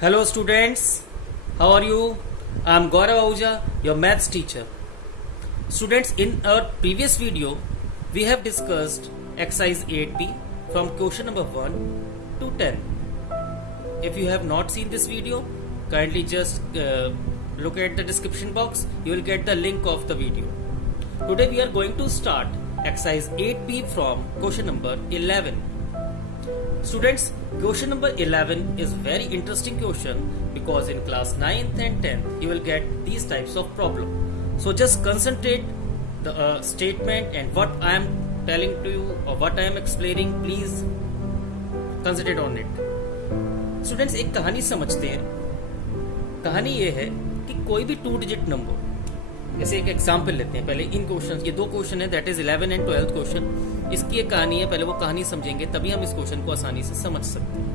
Hello students, how are you? I am Gaurav Ahuja, your maths teacher. Students, in our previous video, we have discussed exercise 8b from question number 1 to 10. If you have not seen this video, kindly just look at the description box. You will get the link of the video. Today we are going to start exercise 8b from question number 11. Students, question number 11 is very interesting question because in class 9th and 10th you will get these types of problem. So just concentrate the statement and what I am telling to you or what I am explaining, please concentrate on it. Students, एक कहानी समझते हैं. कहानी ये है कि कोई भी 2 डिजिट नंबर, जैसे एक एग्जाम्पल लेते हैं. पहले इन क्वेश्चन, ये 2 क्वेश्चन है, that is 11 and 12th question. इसकी एक कहानी है, पहले वो कहानी समझेंगे तभी हम इस क्वेश्चन को आसानी से समझ सकते हैं.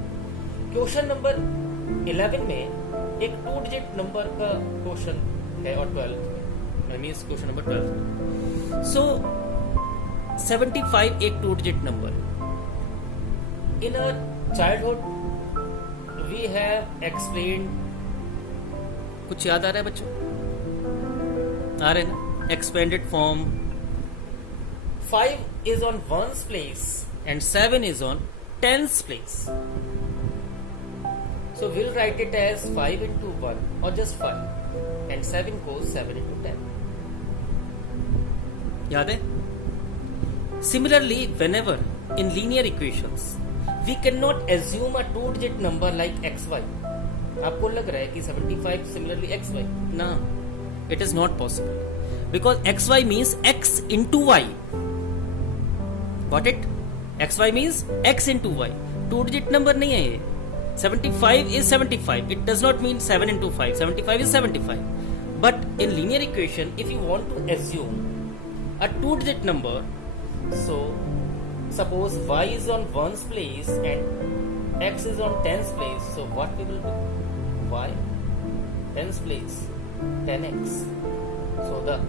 क्वेश्चन नंबर 11 में एक 2 डिजिट नंबर का क्वेश्चन है और 12th में मींस क्वेश्चन नंबर 12 में. सो 75 एक 2 digit number. In our childhood we have explained. कुछ याद आ रहा है बच्चों? आ रहे ना? Expanded form. 5 is on 1's place and 7 is on 10's place. So we'll write it as 5 into 1 or just 5 and 7 goes 7 into 10. याद है? Similarly, whenever in linear equations we cannot assume a 2 digit number like xy. आपको लग रहा है कि 75 similarly xy? ना, it is not possible because xy means x into y. Got it? xy means x into y. 2 digit number नहीं है ये. 75 is 75. It does not mean 7 into 5. 75 is 75. But in linear equation, if you want to assume a 2 digit number, so suppose y is on 1's place and x is on 10's place. So what we will do? Y 10's place 10x. So the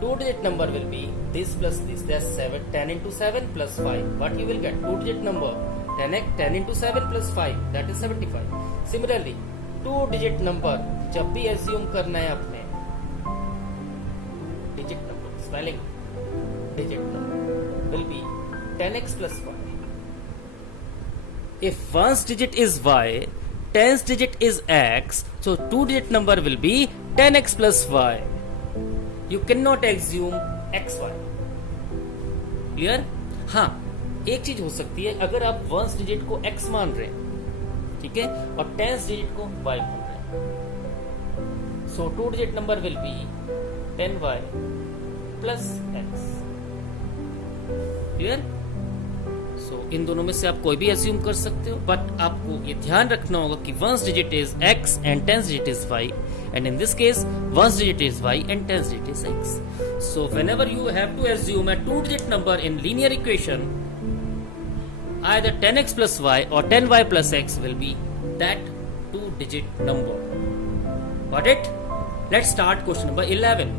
2 digit number will be this plus this. That's 7. 10 into 7 plus 5. What you will get? 2 digit number 10x. 10 into 7 plus 5. That is 75. Similarly, 2 digit number जब भी assume करना है आपने, digit number spelling digit number will be 10x plus 5. If 1's digit is y, 10's digit is x, so 2 digit number will be 10x plus y. You cannot assume xy. Clear? हाँ, एक चीज हो सकती है, अगर आप 1's digit को x मान रहे हैं, ठीक है, और 10th डिजिट को y मान रहे हैं, so 2 digit number will be 10y plus x. Clear? So इन दोनों में से आप कोई भी एज्यूम कर सकते हो, बट आपको ये ध्यान रखना होगा कि 1's digit is x and 10th digit is y, and in this case 1's digit is y and 10th digit is x. So whenever you have to assume a 2 digit number in linear equation, either 10x plus y or 10y plus x will be that 2 digit number. Got it? Let's start question number 11.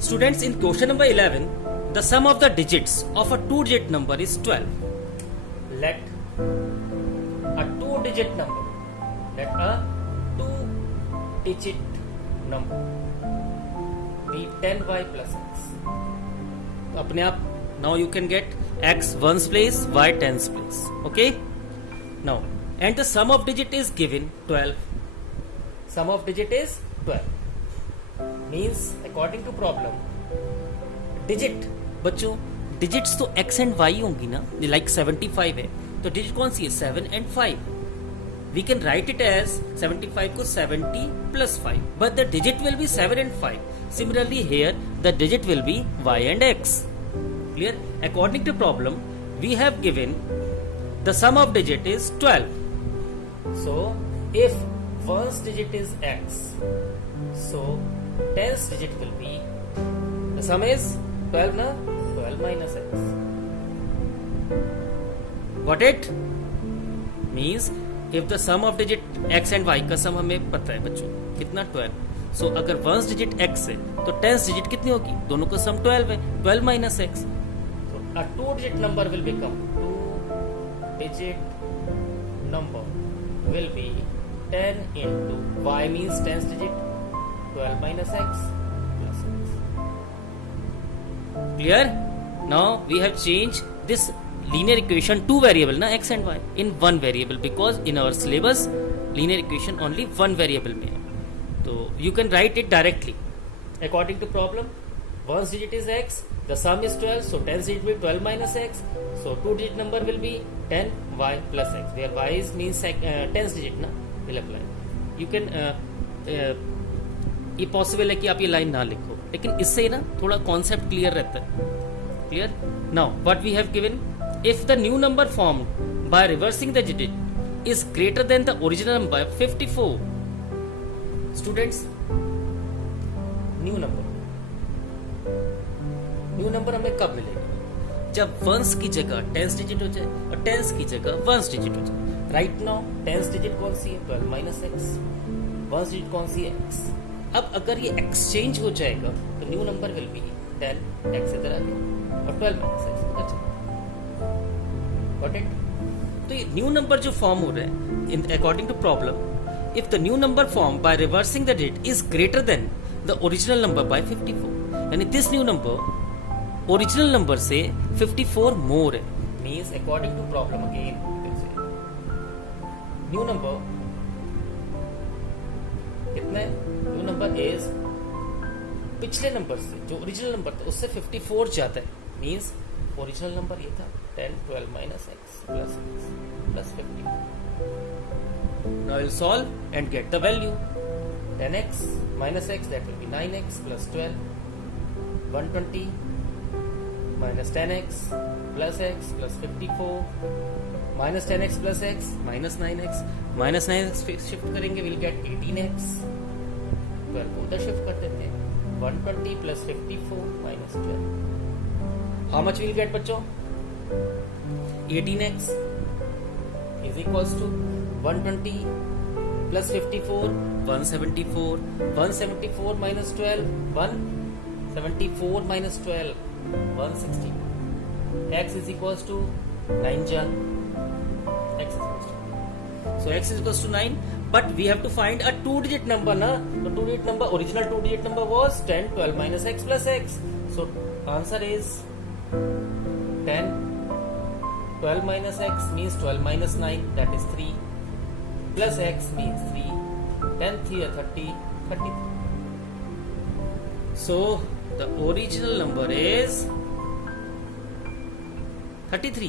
Students, in question number 11, the sum of the digits of a 2 digit number is 12. Let a 2 digit number, let a 2 digit number be 10y plus x. अपने आप, now you can get x 1's place, y 10's place. Okay? Now, and the sum of digit is given 12. Sum of digit is 12. Means according to problem, digit, बच्चों digits तो x and y होंगी ना, like 75 है तो digit कौन सी है? 7 and 5. We can write it as 75 को 70 plus 5, but the digit will be 7 and 5. Similarly here the digit will be y and x. Clear? According to problem we have given the sum of digit is 12. So if 1's digit is x, so 10th digit will be, the sum is 12 na, 12 minus x. Got it? Means if the sum of digit x and y का सम हमें पता है बच्चों कितना 12. So अगर 1's digit x है तो 10th digit कितनी होगी? दोनों का सम 12 है. 12 minus x. So a 2 digit number will become 2 digit number will be 10 into y means 10th digit 12 minus x plus x. Clear? Now we have changed this linear equation two variable na x and y in one variable because in our syllabus linear equation only one variable में है. So you can write it directly according to problem. One digit is x, the sum is 12, so 10th digit will be 12 minus x, so two digit number will be 10y plus x, where y is means 10th digit na will apply. You can ये possible है कि आप ये line ना लिखो, लेकिन इससे ना थोड़ा कॉन्सेप्ट क्लियर रहता है. Clear? Now what we have given, if the new number formed by reversing the digit is greater than the original number 54. Students, new number हमें कब मिलेगा? जब वंस की जगह टेंस डिजिट हो जाए और टेंस की जगह वंस डिजिट हो जाए. राइट नाउ टेंस डिजिट कौन सी है? 12 माइनस एक्स. वंस डिजिट कौन सी है? एक्स. अब अगर ये एक्सचेंज हो जाएगा तो new number will be 10 x इधर आ गया और 12 माइनस एक्स इधर चला. Got it? तो ये न्यू नंबर जो फॉर्म हो रहा है in according to problem, if the new number form by reversing the digit is greater than the original number by 54, यानी this new number original number से 54 मोर है. Means according to problem again new number कितना है? New number is पिछले number से जो original number था उससे 54 जाता है. मीन्स ओरिजिनल नंबर ये था 10 12 minus x plus 54. Now will solve and get the value. 10x minus x, that will be 9x plus 12. 120 minus 10x plus x plus 54 minus 10x plus x minus 9x. minus 9x shift करेंगे will get 18x. 12 को उधर shift कर देते हैं. 120 plus 54 minus 12. How much will get बच्चों? 18x is equals to 120 plus 54 174. 174 minus 12 174 minus 12 160. X is equals to 9 ja. X is equals to, so x is equals to 9, but we have to find a two digit number na. So two digit number, original two digit number was 10 12 minus x plus x. So answer is 10 12 minus x means 12 minus 9, that is 3, plus x means 3. 10 3 30 33. So the original number is 33.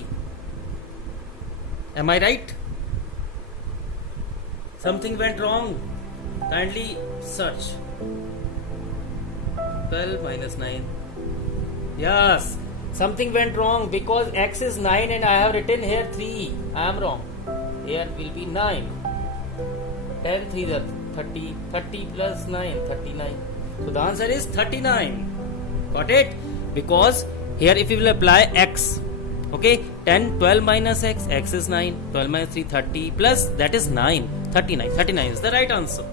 Am I right? Something went wrong. Kindly search. 12 minus 9. Yes, something went wrong because x is 9 and I have written here 3. I am wrong. Here will be 9. 10 3 30. 30 plus 9 39. So the answer is 39. Got it? Because here if you will apply x, okay, 10 12 minus x, x is 9, 12 minus 3 30 plus that is 9, 39. 39 is the right answer.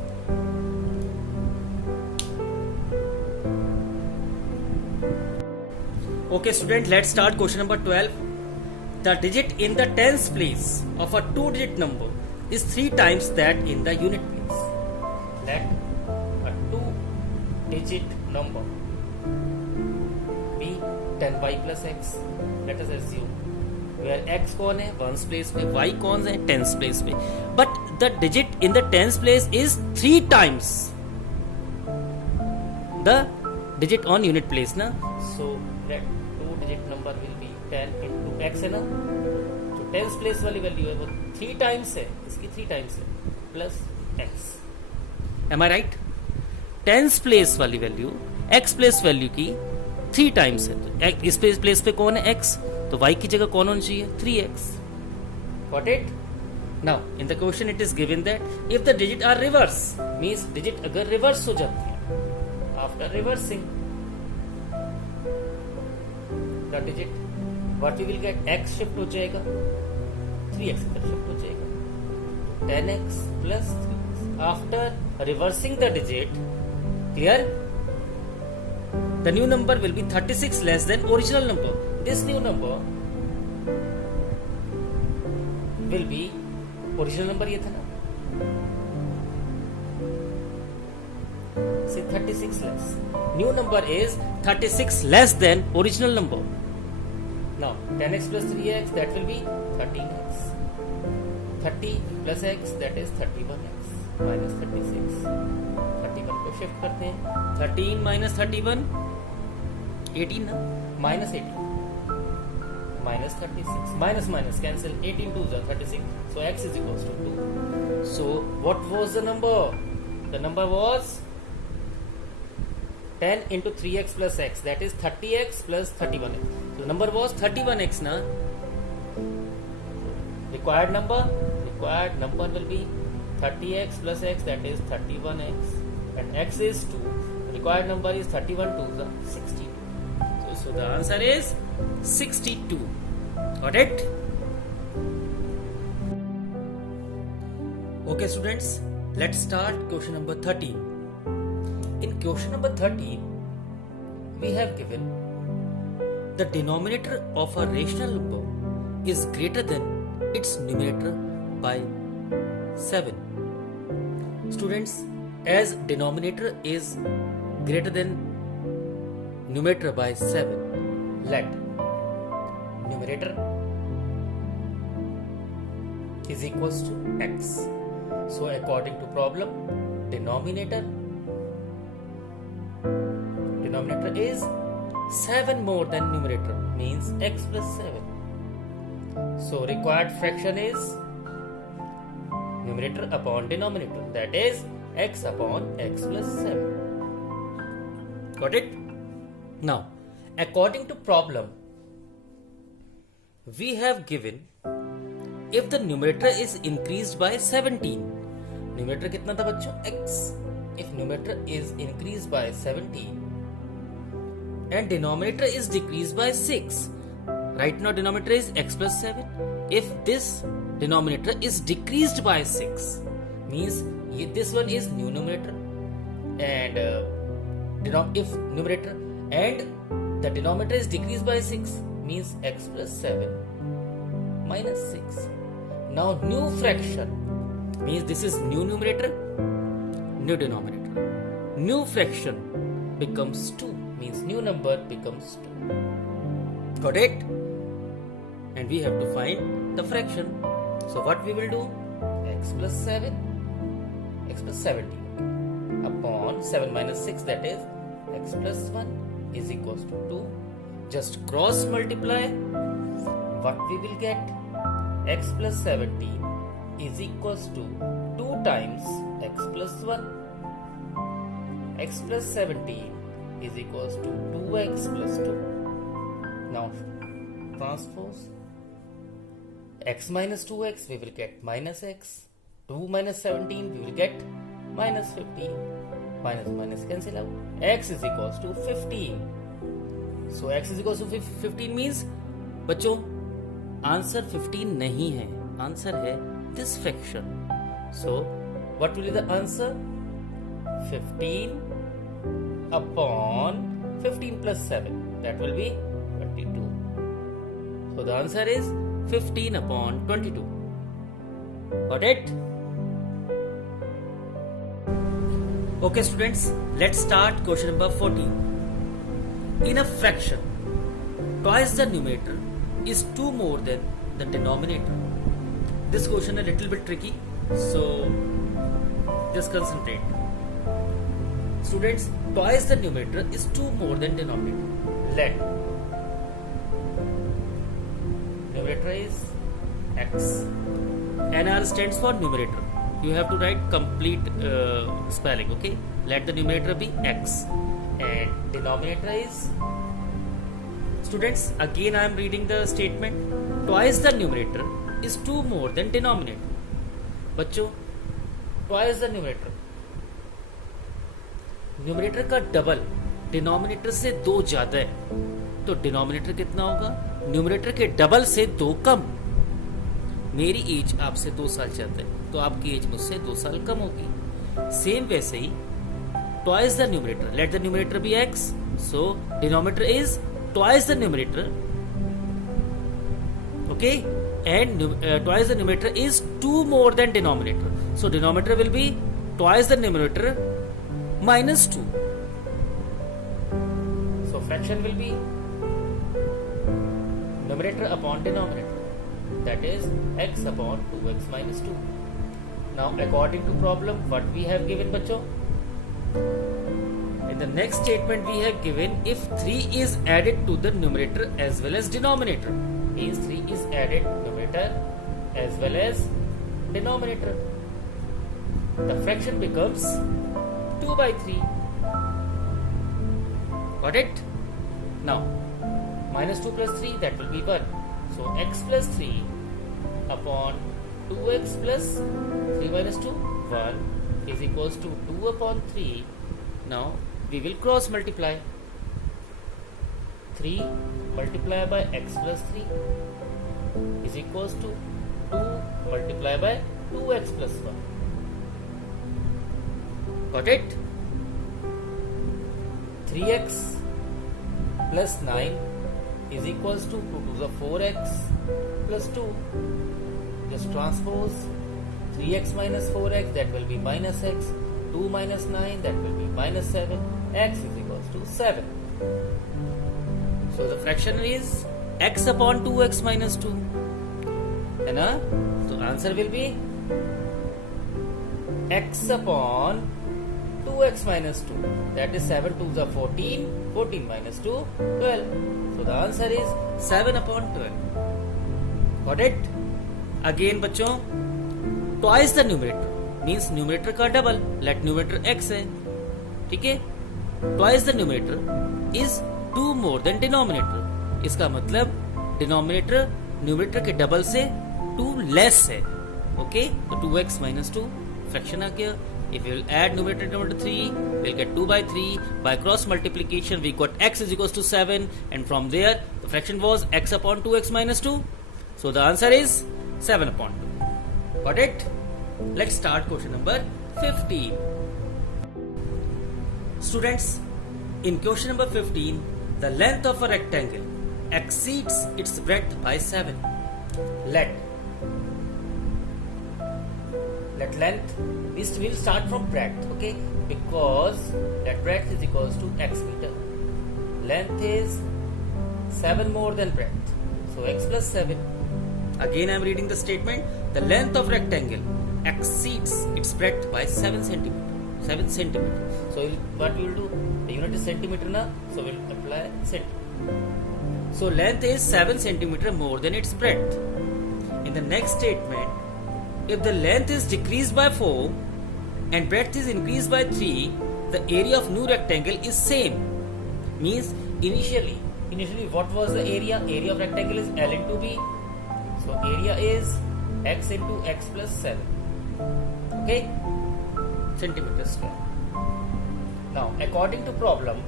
Okay student, let's start question number 12. The digit in the tens place of a two digit number is 3 times that in the unit place. Let a two digit number be 10y plus x. Let us assume where x कौन है? ones place पे. y कौन है? tens place पे. But the digit in the tens place is 3 times the digit on unit place ना. So that two digit number will be 10 into x है ना. जो tens place वाली वैल्यू है वो 3 times है, इसकी 3 times है plus x. Am I right? Tens place वाली वैल्यू x प्लेस वैल्यू की 3 टाइम्स है. तो इस प्लेस पे कौन है? x. तो y की जगह कौन होना चाहिए? 3x. Got it? Now in the question it is given that if the digit are reverse, means digit अगर reverse हो जाती है, after reversing the digit, what we will get? x shift हो जाएगा, 3x इधर शिफ्ट हो जाएगा, 10x plus 3x. After reversing the digit, clear? The new number will be 36 less than original number. This new number will be original number ये था ना, See, 36 less. New number is 36 less than original number. Now 10x plus 3x, that will be 13x. 30 plus x, that is 31x minus 36. 31 को shift करते हैं. 13 minus 31, 18 ना, minus 18 minus 36, minus minus cancel, 18 2s are 36, so x is equals to 2. So what was the number? The number was 10 into 3x plus x, that is 30x plus 31x. So the number was 31x na. Required number will be 30x plus x, that is 31x, and x is 2. Required number is 31 2s are 62. So the answer is 62. Got it? Okay students, let's start question number 13. In question number 13, we have given the denominator of a rational number is greater than its numerator by 7. Students, as denominator is greater than numerator by 7, let numerator is equals to x. So according to problem, denominator is 7 more than numerator, means x plus 7. So required fraction is numerator upon denominator, that is x upon x plus 7. Got it? Now, according to problem, we have given if the numerator is increased by 17. Numerator कितना था बच्चों? x. If numerator is increased by 17 and denominator is decreased by 6. Right now denominator is x plus 7. If this denominator is decreased by 6, means this one is new numerator, and if numerator and the denominator is decreased by 6, means x plus 7 minus 6. Now new fraction means this is new numerator, new denominator. New fraction becomes 2, means new number becomes 2. Got it? And we have to find the fraction. So what we will do? X plus 17 upon 7 minus 6, that is x plus 1 is equals to 2. Just cross multiply. What we will get? X plus 17 is equals to 2 times x plus 1. X plus 17 is equals to 2x plus 2. Now transpose. X minus 2x, we will get minus x. 2 minus 17, we will get minus 15. Minus minus cancel out. X is equals to 15. So x is equals to 15 means, बच्चों answer 15 नहीं है, answer है this fraction. So what will be the answer? 15 upon 15 plus 7, that will be 22. So the answer is 15 upon 22. Got it? Okay students, let's start question number 14. In a fraction, twice the numerator is 2 more than the denominator. This question is a little bit tricky, so just concentrate. Students, twice the numerator is 2 more than denominator. Let numerator is x. NR stands for numerator. You have to write complete spelling, okay? Let the numerator be x. And denominator is, students, again I am reading the statement. Twice the numerator is 2 more than denominator. बच्चों, twice the numerator. Numerator का double denominator से 2 ज्यादा है, तो denominator कितना होगा? Numerator के double से 2 कम. मेरी एज आपसे 2 साल ज्यादा है, तो आपकी एज मुझसे 2 साल कम होगी. सेम वैसे ही twice the numerator. Let the numerator be x. So denominator is twice the numerator. Okay. and twice the numerator is 2 more than denominator. So denominator will be twice the numerator minus 2. So fraction will be numerator upon denominator, that is x upon 2x minus 2. Now according to problem, what we have given bachcho? In the next statement we have given if 3 is added to the numerator as well as denominator, means 3 is added numerator as well as denominator, the fraction becomes 2 by 3. Got it? Now minus 2 plus 3, that will be 1. So x plus 3 upon 2x plus 3 minus 2, 1 is equals to 2 upon 3. Now we will cross multiply. 3 multiplied by x plus 3 is equals to 2 multiplied by 2x plus 1. Got it? 3x plus 9 is equals to 2 to the 4x plus 2. Just transpose 3x minus 4x, that will be minus x. 2 minus 9, that will be minus 7. X is equals to 7. So the fraction is x upon 2x minus 2. And so answer will be x upon 2x minus 2. That is 7 to the 14. 14 minus 2, 12. So the answer is 7 upon 12. Got it? Again बच्चों, twice the numerator means numerator का double. Let numerator x है, ठीक है? Twice the numerator is 2 more than denominator. इसका मतलब denominator numerator के double से 2 less है. Okay? तो 2x minus 2 fraction आ गया. If we will add numerator and denominator 3, we'll get 2 by 3. By cross multiplication, we got x is equals to 7, and from there the fraction was x upon 2x minus 2. So the answer is 7 upon 2. Got it? Let's start question number 15. Students, in question number 15, the length of a rectangle exceeds its breadth by 7. Let length, this will start from breadth, okay? Because that breadth is equals to x meter. Length is 7 more than breadth. So x plus 7. Again I am reading the statement. The length of rectangle exceeds its breadth by 7 centimeter. 7 centimeter. So what we will do? The unit is centimeter now. So we will apply centimeter. So length is 7 centimeter more than its breadth. In the next statement, if the length is decreased by 4 and breadth is increased by 3, the area of new rectangle is same. Means initially what was the area? Area of rectangle is L into B. So area is x into x plus 7. Okay? Centimeter square. Now according to problem,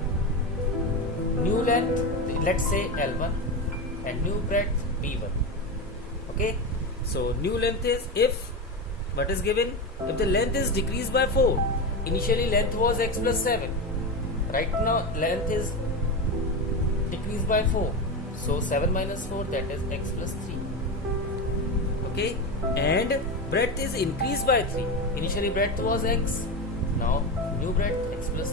new length, let's say L1 and new breadth B1. Okay? So new length is, if what is given, if the length is decreased by 4, initially length was x plus 7, right now length is decreased by 4, so 7 minus 4, that is x plus 3. Okay, and breadth is increased by 3, initially breadth was x, now new breadth x plus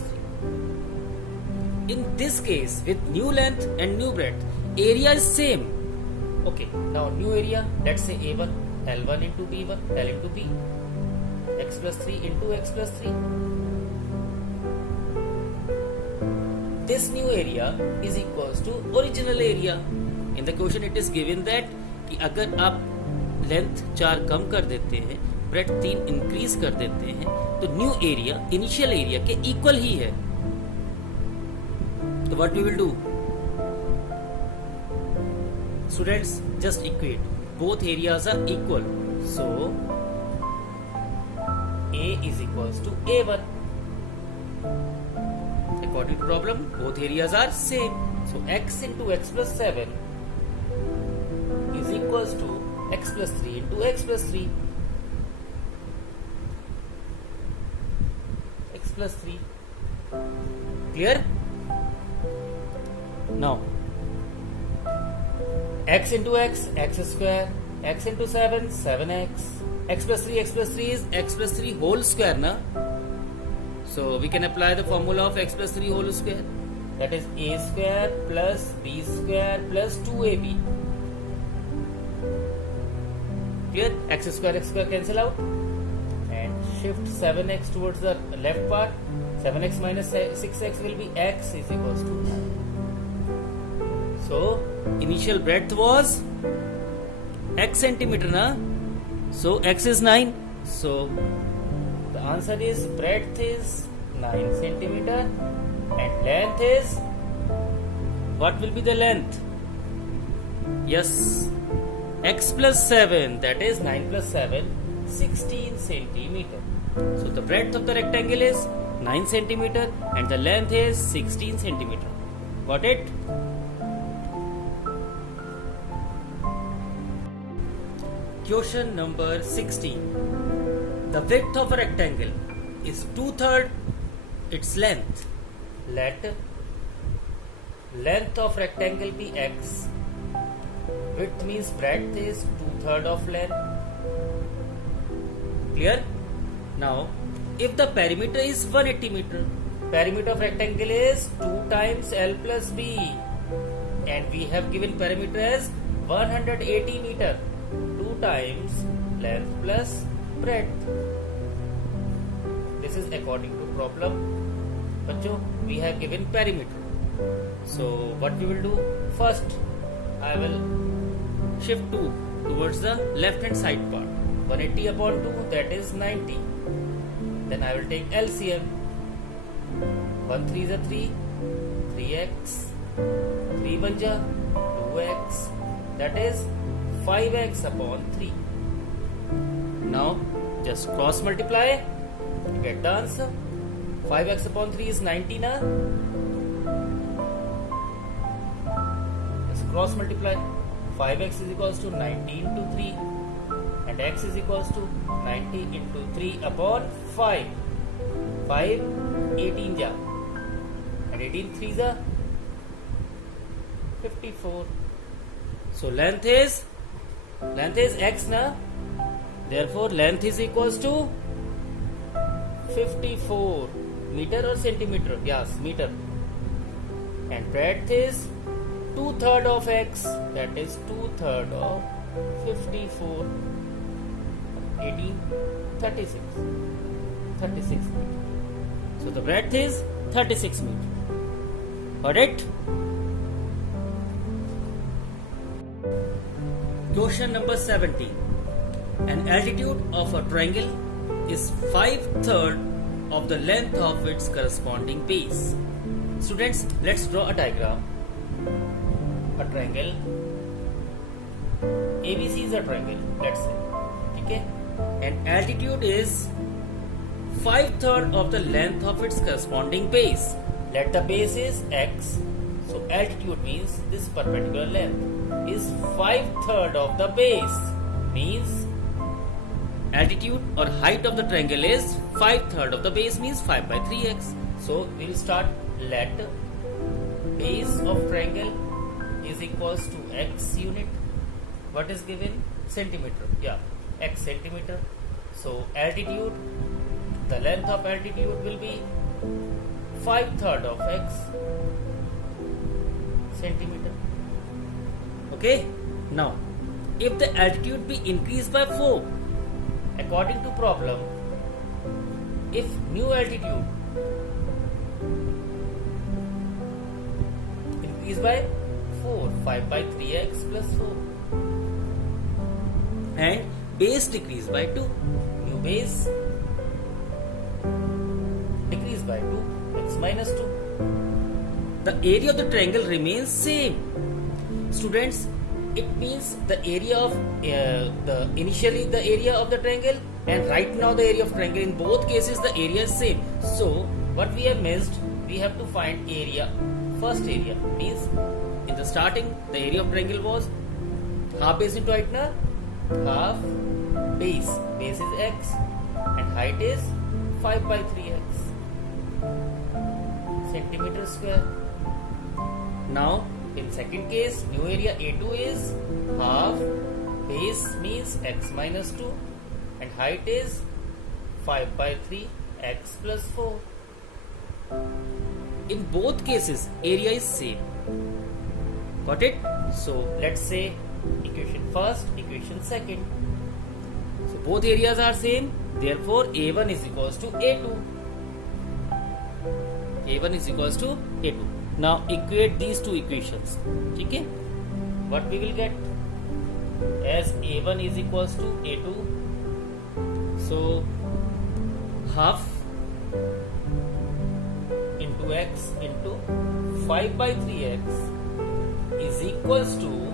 3. In this case, with new length and new breadth, area is same. Okay, now new area, let's say A1, L1 into B1, L into B, x plus 3 into x plus 3. This new area is equals to original area. In the question it is given that कि अगर आप length 4 कम कर देते हैं, breath 3 increase कर देते हैं, तो न्यू एरिया इनिशियल एरिया के इक्वल ही है. तो what we will do? Students, just equate. Both areas are equal. So, A is equals to A1. According to problem, both areas are same. So, x into x plus 7 is equals to x plus 3 into x plus 3. X plus 3. Clear? Now, x into x, x square, x into 7, 7x. X plus 3 is x plus 3 whole square, na? So we can apply the formula of x plus 3 whole square. That is a square plus b square plus 2ab. Clear? X square cancel out. And shift 7x towards the left part. 7x minus 6x will be x is equals to 9. So initial breadth was x centimeter, na? So x is 9. So the answer is breadth is 9 centimeter and length is, what will be the length? Yes, x plus 7, that is 9 plus 7, 16 centimeter. So the breadth of the rectangle is 9 centimeter and the length is 16 centimeter. Got it? Question number 16. The width of a rectangle is 2/3 its length. Let length of rectangle be x. Width means breadth is 2/3 of length. Clear? Now, if the perimeter is 180 meter, perimeter of rectangle is 2 times L plus B, and we have given perimeter as 180 meter. 2 times length plus breadth. This is according to problem. Bachcho, we have given perimeter. So what we will do? First, I will shift 2 towards the left hand side part. 180 upon 2, that is 90. Then I will take LCM. 1 3 is a 3, 3x, 3 banja, 2x, that is 5x upon 3. Now just cross multiply, get the answer. 5x upon 3 is 90, na? Just cross multiply. 5x is equals to 90 into 3 and x is equals to 90 into 3 upon 5. 5 18 ja and 18 3 ja 54. So length is x, na? Therefore length is equals to 54 meter or centimeter. Yes, meter. And breadth is 2/3 of x, that is 2/3 of 54. 18 36 meter. So the breadth is 36 meter. Got it? Question number 17. An altitude of a triangle is 5/3 of the length of its corresponding base. Students, let's draw a diagram. A triangle. ABC is a triangle, let's say. Okay? And altitude is 5/3 of the length of its corresponding base. Let the base is x. So altitude means this perpendicular length is 5/3 of the base. Means altitude or height of the triangle is 5/3 of the base, means 5 by 3x. So we will start. Let base of triangle is equals to x unit. What is given? Centimeter. Yeah, x centimeter. So altitude, the length of altitude will be 5/3 of x centimeter. Okay. Now, if the altitude be increased by 4, according to problem, if new altitude increased by 4, 5 by 3x plus 4, and base decreased by 2, new base decreased by 2, x minus 2, the area of the triangle remains same. Students, it means the area of initially the area of the triangle and right now the area of triangle, in both cases the area is same. So what we have missed, we have to find area. First area means in the starting the area of triangle was half base into height, na? Half base is x and height is 5 by 3x centimeter square. Now in second case, new area A2 is half base means x minus 2 and height is 5 by 3 x plus 4. In both cases area is same. Got it? So let's say equation first, equation second. So both areas are same, therefore A1 is equals to A2. A1 is equals to A2. Now equate these two equations. Okay? What we will get? As A1 is equals to A2, so half into x into 5 by 3x is equals to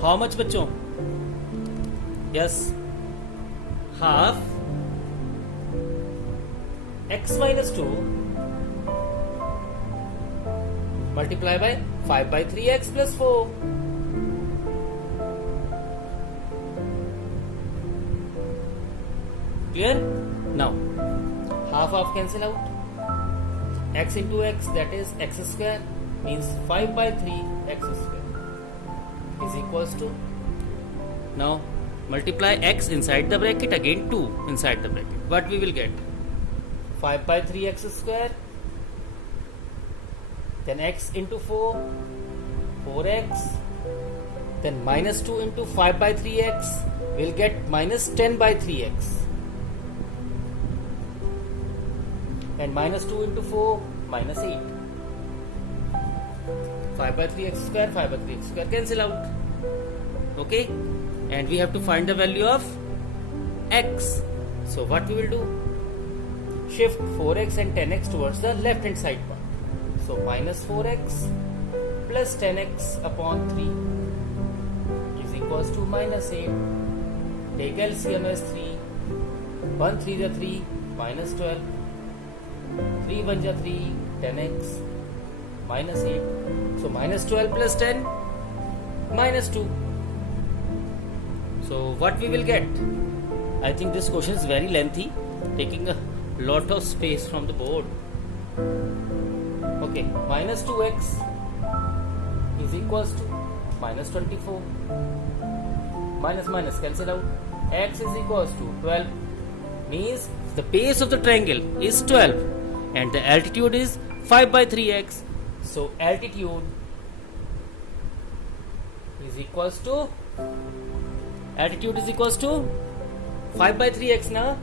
how much बच्चों? Yes, half x minus 2 multiply by 5 by 3x plus 4. Clear? Now half cancel out. X into x, that is x square, means 5 by 3 x square is equals to, now multiply x inside the bracket, again 2 inside the bracket. What we will get? 5 by 3 x square, then x into 4, 4x, then minus 2 into 5 by 3x, we'll get minus 10 by 3x. And minus 2 into 4, minus 8. 5 by 3x square, 5 by 3x square cancel out. Okay? And we have to find the value of x. So what we will do? Shift 4x and 10x towards the left hand side part. So minus 4x plus 10x upon 3 is equals to minus 8. Take LCM as 3. 1 3 is 3, minus 12. 3 1 ja 3, 10x, minus 8. So minus 12 plus 10, minus 2. So what we will get? I think this question is very lengthy, taking a lot of space from the board. Okay, minus 2x is equals to minus 24. Minus minus cancel out. X is equals to 12. Means the base of the triangle is 12 and the altitude is 5 by 3x. So altitude is equals to 5 by 3x now.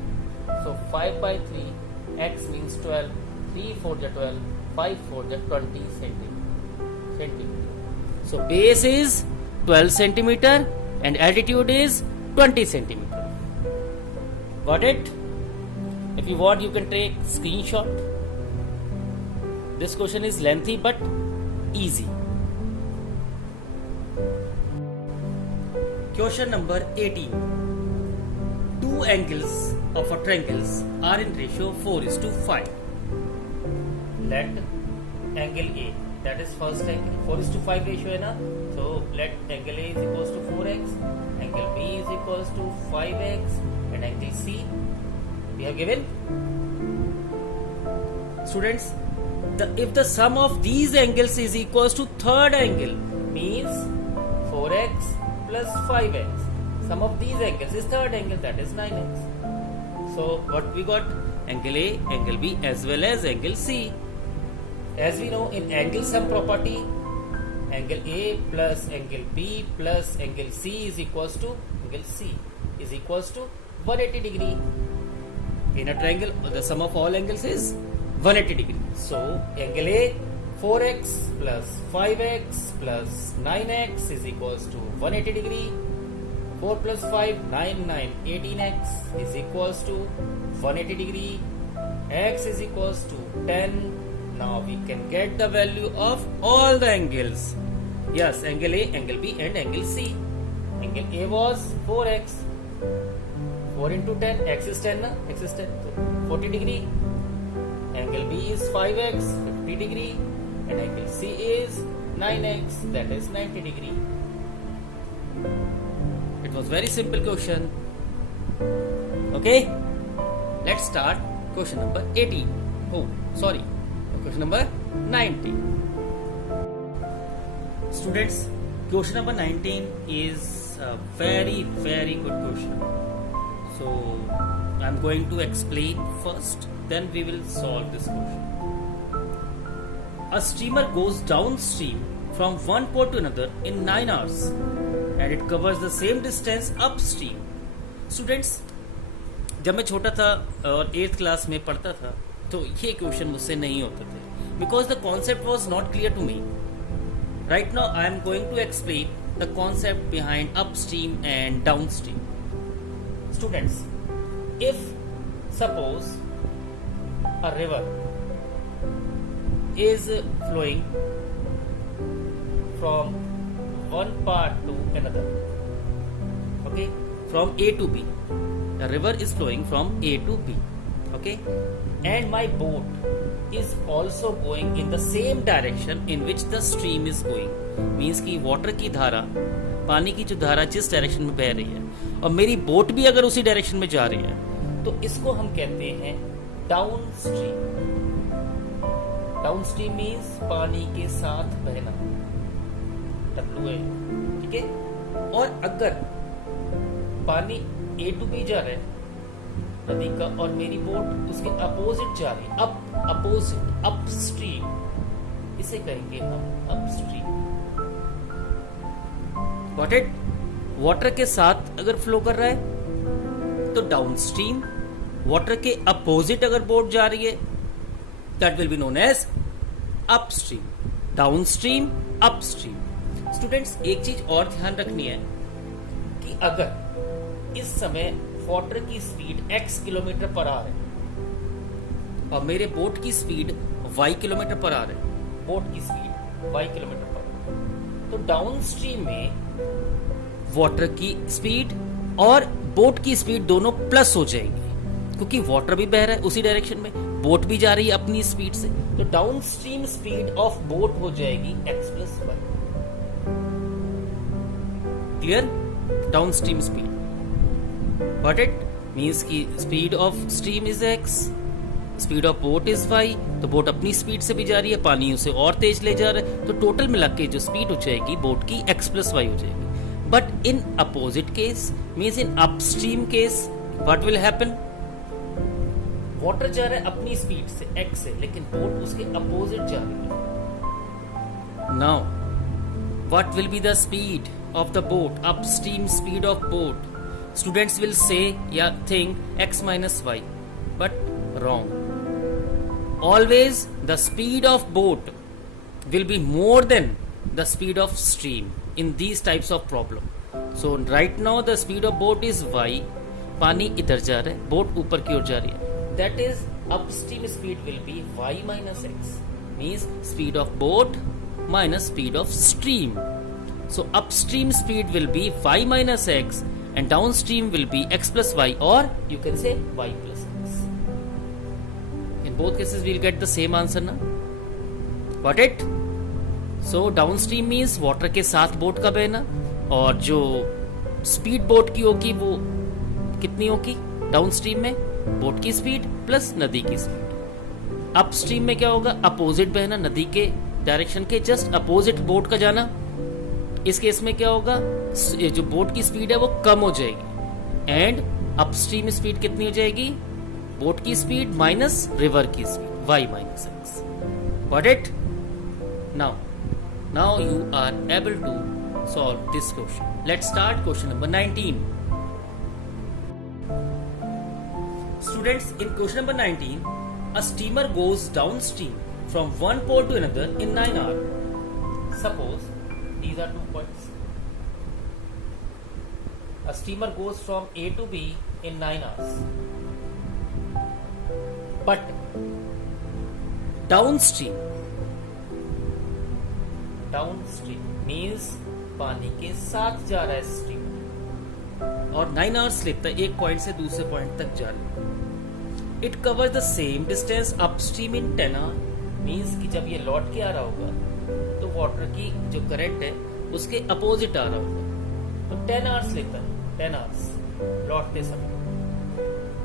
So 5 by 3 x means 12. 3 4 ja 12, 5 4 ja 20 centimeter. So base is 12 centimeter and altitude is 20 centimeter. Got it? If you want, you can take screenshot. This question is lengthy but easy. Question number 18. Two angles of a triangles are in ratio 4:5. Let angle A, that is first angle, 4:5 ratio है ना, so let angle A is equals to 4x, angle B is equals to 5x and angle C we have given. Students, if the sum of these angles is equals to third angle, means 4x plus 5x. Sum of these angles is third angle, that is 9x. So what we got? Angle A, angle B as well as angle C. As we know, in angle sum property, angle A plus angle B plus angle C is equals to angle C is equals to 180 degree. In a triangle, the sum of all angles is 180 degree. So angle A, 4x plus 5x plus 9x is equals to 180 degree. 4 plus 5, 9, 18x is equals to 180 degree. X is equals to 10. Now we can get the value of all the angles. Yes, angle A, angle B and angle C. Angle A was 4x. 4 into 10, x is 10 na? X is 10, so 40 degree. Angle B is 5x, 50 degree. And angle C is 9x, that is 90 degree. It was very simple question. Okay, let's start question number 18. Oh, sorry, question number 19. Students, question number 19 is a very good question. So I'm going to explain first, then we will solve this question. A steamer goes downstream from one port to another in 9 hours and it covers the same distance upstream. Students, जब मैं छोटा था और 8th class में पढ़ता था तो ये क्वेश्चन मुझसे नहीं होते थे, because the concept was not clear to me. Right now I am going to explain the concept behind upstream and downstream. Students, if suppose a river is flowing from one part to another, okay, from A to B, the river is flowing from A to B, okay, and my boat is also going in the same direction in which the stream is going. Means कि water की धारा, पानी की जो धारा जिस direction में बह रही है और मेरी बोट भी अगर उसी डायरेक्शन में जा रही है तो इसको हम कहते हैं down stream. Down stream means पानी के साथ बहना, WA, ठीक है. और अगर पानी A to B जा रहा है नदी का और मेरी बोट उसके अपोजिट जा रही है, अपोजिट, अपस्ट्रीम, इसे कहेंगे हम अपस्ट्रीम. Got it? वाटर के साथ अगर फ्लो कर रहा है तो डाउनस्ट्रीम, वाटर के अपोजिट अगर बोट जा रही है that will be known as upstream. Downstream, upstream. Students, एक चीज और ध्यान रखनी है कि अगर इस समय वाटर की speed x kilometre per our है और मेरे बोट की speed y kilometre per our है, बोट की speed y kilometre per hour, तो डाउनस्ट्रीम में वाटर की स्पीड और बोट की स्पीड दोनों प्लस हो जाएंगी क्योंकि वाटर भी बह रहा है उसी डायरेक्शन में, बोट भी जा रही है अपनी स्पीड से, तो डाउनस्ट्रीम स्पीड ऑफ बोट हो जाएगी x plus y. Clear? Downstream speed. Got it? Means कि speed of stream is x, speed of boat is y, तो बोट अपनी स्पीड से भी जा रही है, पानी उसे और तेज ले जा रहा है, तो टोटल मिला के जो स्पीड हो जाएगी बोट की x प्लस y हो जाएगी. But in opposite case, means in upstream case, what will happen? Water जा रहा है अपनी स्पीड से x से, लेकिन बोट उसके अपोजिट जा रही है. Now what will be the speed of the boat, upstream speed of boat? Students will say, yeah, think x minus y, but wrong. Always the speed of boat will be more than the speed of stream in these types of problem. So right now the speed of boat is y, पानी इधर जा रहा है, boat ऊपर की ओर जा रही है. That is upstream speed will be y minus x, means speed of boat minus speed of stream. So upstream speed will be y minus x and downstream will be x plus y, or you can say y plus x. In both cases we'll get the same answer na? Got it? So downstream means water के साथ boat का बहना, और जो speed boat की होगी वो कितनी होगी डाउनस्ट्रीम में? बोट की स्पीड प्लस नदी की स्पीड. अपस्ट्रीम में क्या होगा? अपोजिट बहना, नदी के डायरेक्शन के जस्ट अपोजिट बोट का जाना. इस केस में क्या होगा? जो बोट की स्पीड है वो कम हो जाएगी एंड अपस्ट्रीम स्पीड कितनी हो जाएगी? बोट की स्पीड माइनस रिवर की speed, y minus x. Got it? Now you are able to solve this question. Let's start question number 19. Students, in question number 19, a steamer goes downstream from one port to another in 9 hours. Suppose these are 2 points. A steamer goes from A to B in 9 hours. But downstream means पानी के साथ जा रहा है steamer और 9 hours लेता है एक पॉइंट से दूसरे पॉइंट तक जाने. It covers the same distance upstream in 10 hours. Means कि जब ये लौट के आ रहा होगा तो वाटर की जो करंट है उसके अपोजिट आ रहा होगा, तो 10 hours लेता है. 10 hours लौटते समय,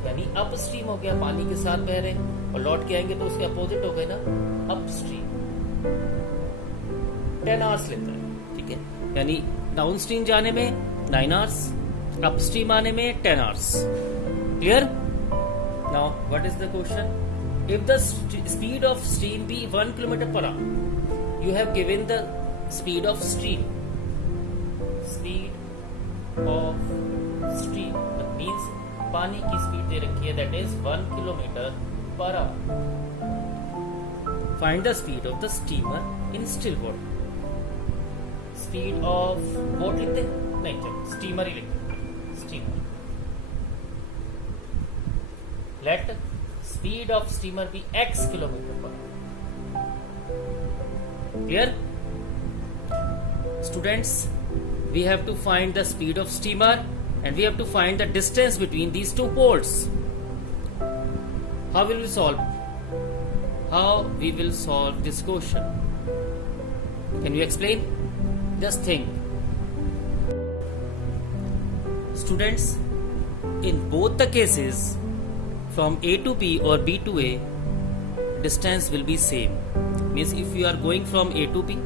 यानी अपस्ट्रीम हो गया, पानी के साथ बह रहे और लौट के आएंगे तो उसके अपोजिट हो गए ना, अपस्ट्रीम. 10 hours लेता है, ठीक है. यानी डाउनस्ट्रीम जाने में 9 hours, upstream आने में 10 hours. Clear? Now what is the question? If the speed of stream be 1 km per hour, you have given the speed of stream. Speed of stream, that means पानी की speed दे रखी है, that is 1 km per hour. Find the speed of the steamer in still water. Speed of boat लिखते नहीं, चलो steamer ही लिखते. Steamer. Let speed of steamer be x km per hour. Clear? Students, we have to find the speed of steamer and we have to find the distance between these two poles. How will we solve? How we will solve this question? Can you explain? Just think. Students, in both the cases, from A to B or B to A, distance will be same. Means if you are going from A to B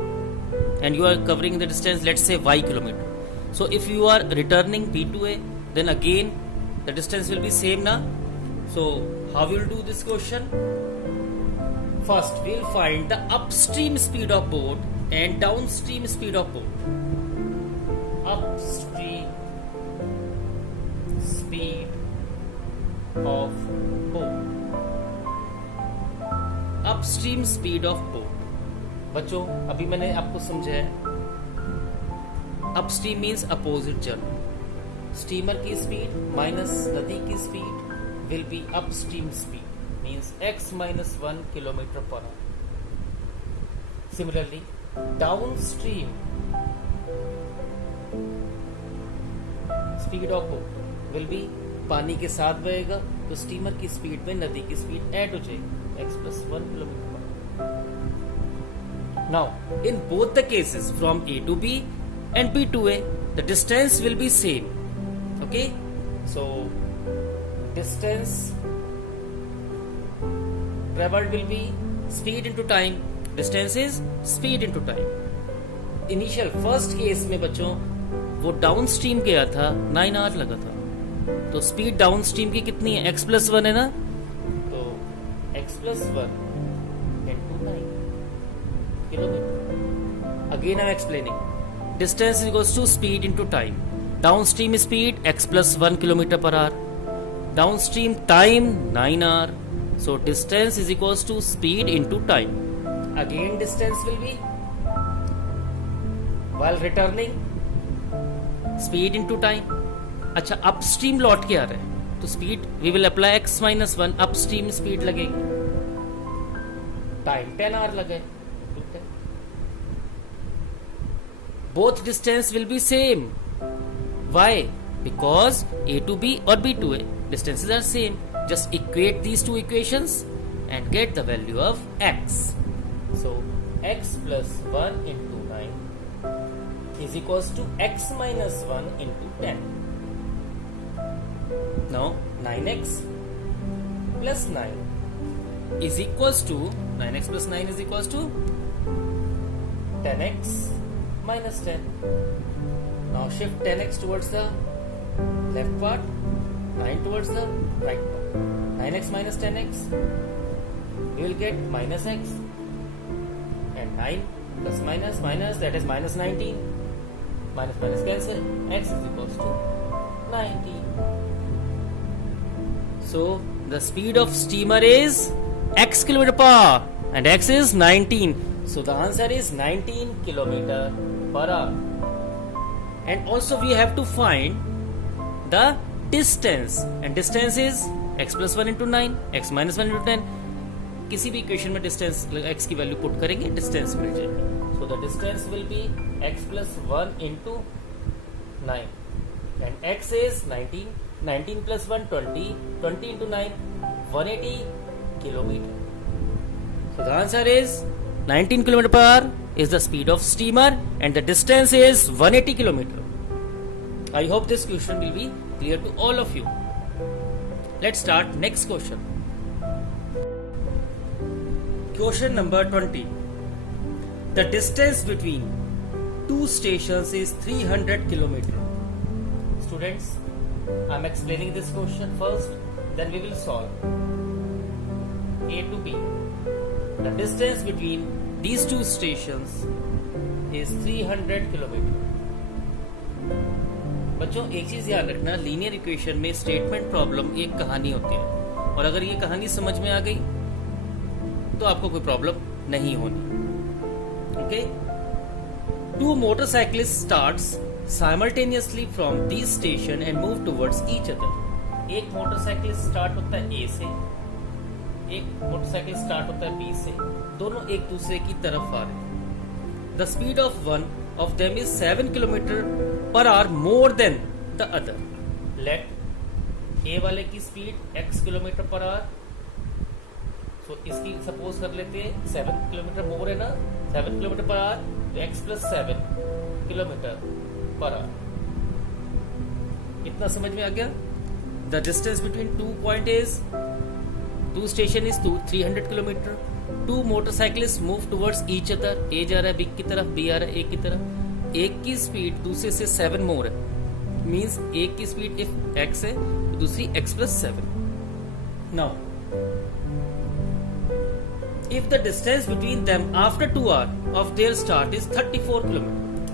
and you are covering the distance, let's say y kilometer. So if you are returning B to A, then again the distance will be same na. So how we will do this question? First we will find the upstream speed of boat and downstream speed of boat. Upstream speed of boat. Upstream speed of boat. बच्चों अभी मैंने आपको समझाया, upstream means opposite journal. Steamer की speed minus नदी की speed will be upstream speed, means x minus 1 kilometre per our. Similarly downstream speed of boat will be, पानी के साथ बहेगा तो स्टीमर की स्पीड में नदी की स्पीड ऐड हो जाएगी, x plus 1 kilometre per our. Now in both the cases from A to B and B to A, the distance will be same. Okay, so distance traveled will be speed into time. Distance is speed into time. Initial first case में बच्चों वो downstream गया था, 9 our लगा था, तो speed downstream की कितनी है? x plus 1 है ना, तो x plus 1 into 9 kilometer. Again I am explaining. Distance is equals to speed into time. Downstream speed x plus 1 kilometer per hour. Downstream time 9 hour. So distance is equals to speed into time. Again distance will be, while returning, speed into time. अच्छा upstream लौट के आ रहा है तो speed we will apply x minus 1, upstream speed लगेगी. Time 10 hour लगे. Both distance will be same. Why? Because A to B or B to A distances are same. Just equate these two equations and get the value of x. So x plus 1 into 9 is equals to x minus 1 into 10. Now 9x plus 9 is equals to 9x plus 9 is equals to 10x minus 10. Now shift 10x towards the left part, 9 towards the right part. 9x minus 10x, we will get minus x, and 9 plus minus minus, that is minus 19. Minus minus cancel, x is equals to 19. So the speed of steamer is x kilometer per hour and x is 19. So the answer is 19 kilometer per hour. And also we have to find the distance, and distance is x plus 1 into 9, x minus 1 into 10. किसी भी equation में distance x की value put करेंगे, distance मिल जाएगी. So the distance will be x plus 1 into 9 and x is 19. 19 plus 1 20, 20 into 9 180 kilometer. So the answer is 19 kilometer per hour is the speed of steamer and the distance is 180 kilometer. I hope this question will be clear to all of you. Let's start next question. Question number 20. The distance between two stations is 300 kilometer. Students, I am explaining this question first, then we will solve. A to B. The distance between these two stations is 300 kilometre. बच्चों एक चीज याद रखना, linear equation में statement problem एक कहानी होती है, और अगर ये कहानी समझ में आ गई तो आपको कोई प्रॉब्लम नहीं होनी. Okay. Two motorcyclists starts simultaneously from this station and move towards each other. एक मोटरसाइकिल स्टार्ट होता है A से, एक मोटरसाइकिल स्टार्ट होता है B से, दोनों एक दूसरे की तरफ आ रहे हैं. The speed of one of them is 7 kilometre per hour more than the other. Let A वाले की speed x kilometre per hour, so इसकी सपोज कर लेते हैं 7 किलोमीटर मोर है ना, 7 किलोमीटर पर आवर, तो x plus 7 kilometre per hour. इतना समझ में आ गया. The distance between two point is, two station is 300 kilometre. Two motorcyclist move towards each other. A जा रहा है बी की तरफ, बी आ रहा है ए की तरफ. एक की स्पीड दूसरे से 7 मोर है, मीन्स एक की स्पीड इफ x है तो दूसरी x plus 7. Now if the distance between them after 2 hours of their start is 34 kilometers.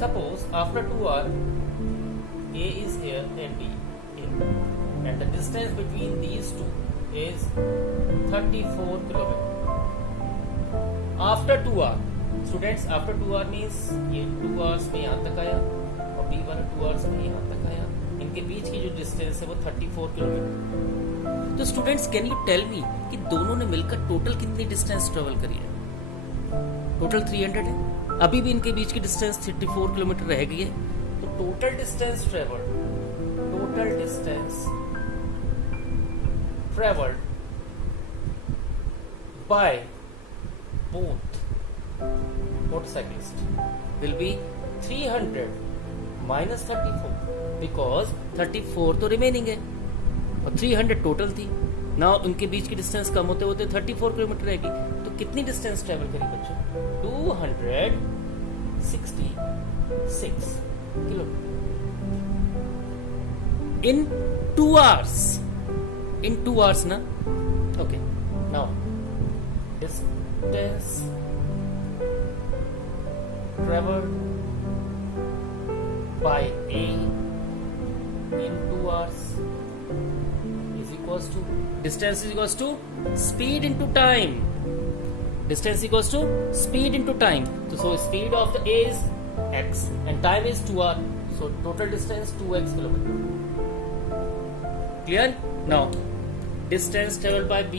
Suppose after 2 hours A is here and B here, and the distance between these two is 34 kilometers. After 2 hours, students, after 2 hours means ये 2 hours में यहाँ तक आया और B वाला 2 hours में यहाँ तक आया. इनके बीच की जो डिस्टेंस है वो 34 किलोमीटर. तो students, can you tell me कि दोनों ने मिलकर टोटल कितनी डिस्टेंस ट्रेवल करी है? टोटल 300 है. अभी भी इनके बीच की डिस्टेंस 34 किलोमीटर रह गई है. तो total distance travelled by both motorcyclist will be 300 minus 34, because 34 तो रिमेनिंग है और 300 टोटल थी. ना उनके बीच की डिस्टेंस कम होते होते 34 किलोमीटर रहेगी. तो कितनी डिस्टेंस ट्रेवल करी बच्चों? 266 किलोमीटर इन 2 hours. इन 2 hours ना. Okay. Now distance travelled by A in 2 hours is equals to, distance is equals to speed into time. Distance equals to speed into time. So speed of the A is x and time is 2 hours. So total distance 2x kilometer. Clear? Now distance traveled by B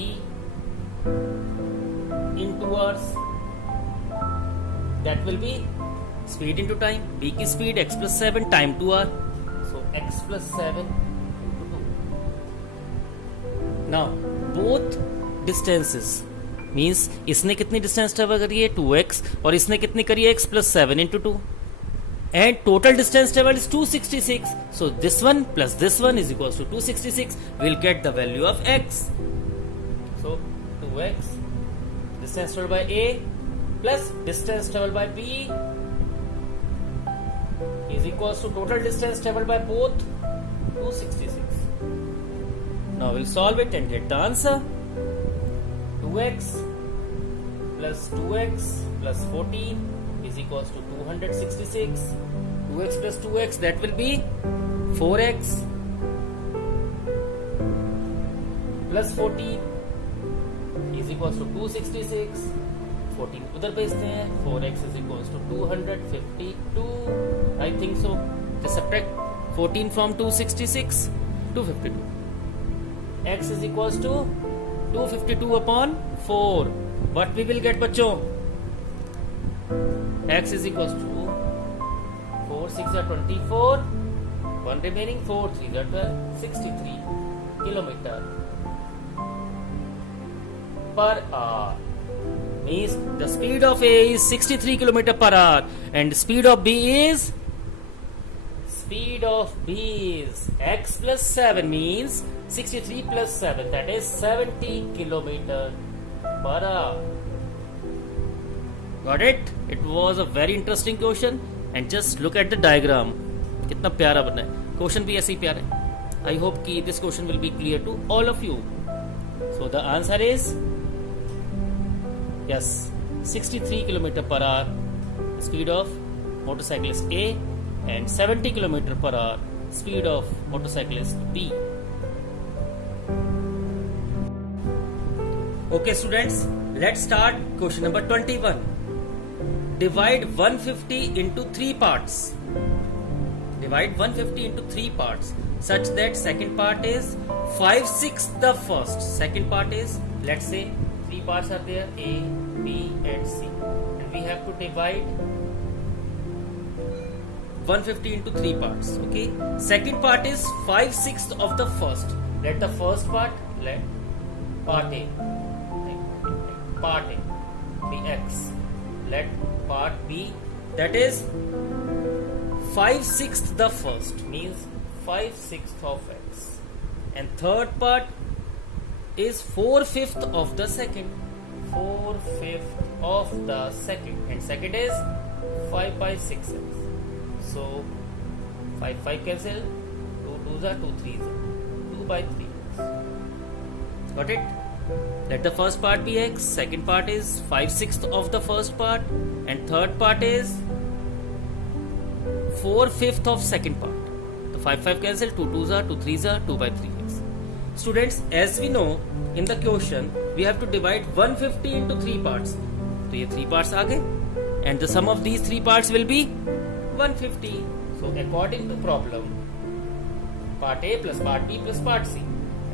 in 2 hours, that will be speed into time. B की speed x plus 7, time 2 hours. So x plus 7 into 2. Now both distances means इसने कितनी distance travel करी है 2x और इसने कितनी करी है x plus 7 into 2, and total distance traveled is 266. So this one plus this one is equals to 266. We'll get the value of x. So 2x distance traveled by A plus distance traveled by B is equals to total distance traveled by both 266. Now we'll solve it and get the answer. 2x plus 2x plus 14 is equals to 266. 2x plus 2x, that will be 4x plus 14 is equals to 266. 14 उधर भेजते हैं. 4x is equals to 252. I think so. Just subtract 14 from 266. 252. X is equals to 252 upon 4. What we will get, बच्चों? X is equals to 4 6 are 24. 1 remaining, 4 3 are 12. 63 kilometer per hour. Means the speed of A is 63 kilometer per hour and speed of B is x plus 7, means 63 plus 7, that is 70 kilometer per hour. Got it? It was a very interesting question, and just look at the diagram. कितना प्यारा बना है, question भी ऐसे ही प्यारा है. I hope कि this question will be clear to all of you. So the answer is yes 63 kilometre per hour speed of motorcyclist A and 70 kilometer per hour speed of motorcyclist B. Okay students, let's start question number 21. Divide 150 into 3 parts. Divide 150 into 3 parts such that second part is 5/6 the first. Second part is, let's say 3 parts are there, A, B and C, and we have to divide 150 into 3 parts. Okay, second part is 5/6 of the first. Let the first part, let part A be X. Let part B, that is 5/6 the first, means 5/6 of X, and third part is 4/5 of the second. 4/5 of the second, and second is 5/6x. So 5 cancel, 2 2s are 2 3s, 2/3. Got it? Let the first part be X, second part is 5/6 of the first part, and third part is 4/5 of second part. So 5 cancel, 2 2s are 2 3s are 2/3x. Students, as we know in the question we have to divide 150 into 3 parts. So ये 3 parts आ गए, and the sum of these 3 parts will be 150. So according to problem, part A plus part B plus part C,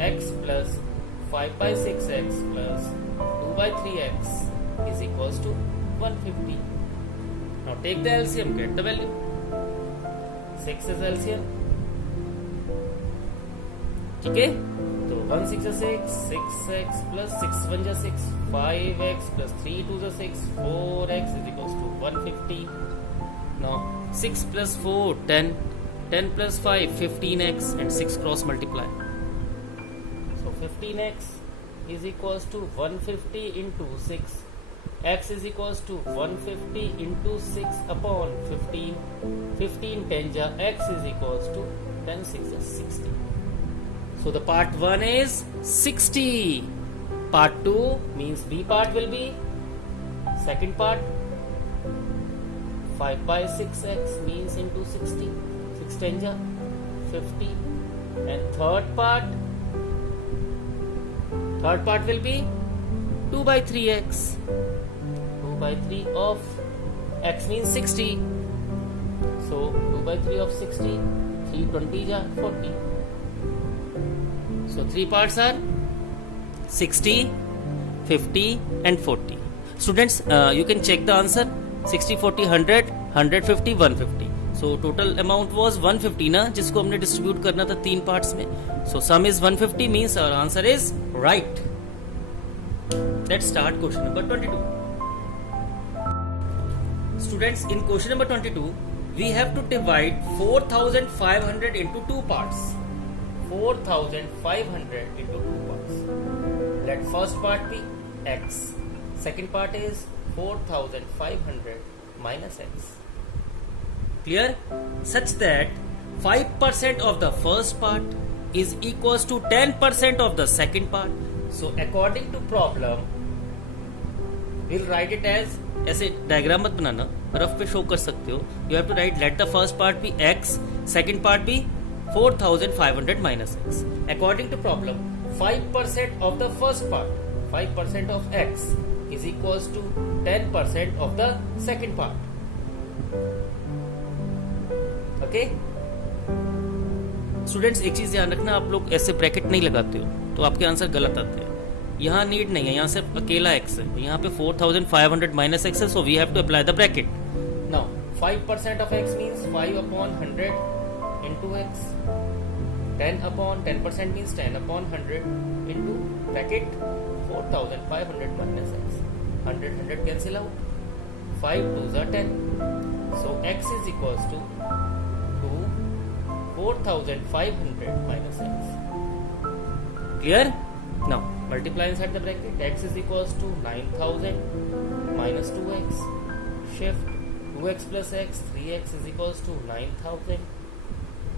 X plus 5/6x plus 2/3x is equals to 150. Now take the LCM, get the value. 6 is LCM. ठीक है, तो 1 6 is 6, 6x plus 6 1 is 6, 5x plus 3 2 is 6, 4x is equals to 150. Now 6 plus 4 10, 10 plus 5 15x, and 6 cross multiply. So 15x is equals to 150 into 6. X is equals to 150 into 6 upon 15. 15 10 ja x is equals to 10 6 is 60. So the part 1 is 60. Part 2 means B part will be second part 5/6x means into 60. 6 10 ja 50, and third part will be 2/3x. 2/3 of x means 60. So 2/3 of 60, 3 20 ja 40. So 3 parts are 60, 50 and 40. Students, you can check the answer. 60 40 100 150 150. So total amount was 150 ना, जिसको हमने distribute करना था 3 parts में. So sum is 150 means our answer is right. Let's start question number 22. Students, in question number 22 we have to divide 4500 into 2 parts. 4500 into 2 parts. Let first part be X, second part is 4500 minus X. Clear? Such that 5% of the first part is equals to 10% of the second part. So according to problem we'll write it as, ऐसे diagram मत बनाना, rough पे show कर सकते हो. You have to write let the first part be X, second part be 4500 minus X. According to problem, 5% of the first part, 5% of X is equals to 10% of the second part. Okay? Students, एक चीज ध्यान रखना, आप लोग ऐसे bracket नहीं लगाते हो तो आपके आंसर गलत आते हैं. यहाँ नीड नहीं है, यहाँ सिर्फ अकेला x है. यहाँ पे 4500 minus x है, so we have to apply the bracket. Now 5% of x means 5 upon 100 into x. 10 upon 10% means 10 upon 100 into bracket 4500 minus x. 100 cancel out. 5 2s are 10. So x is equals to 4500 minus x. Clear? Now multiply inside the bracket. X is equals to 9000 minus 2x. Shift 2x plus x. 3x is equals to 9000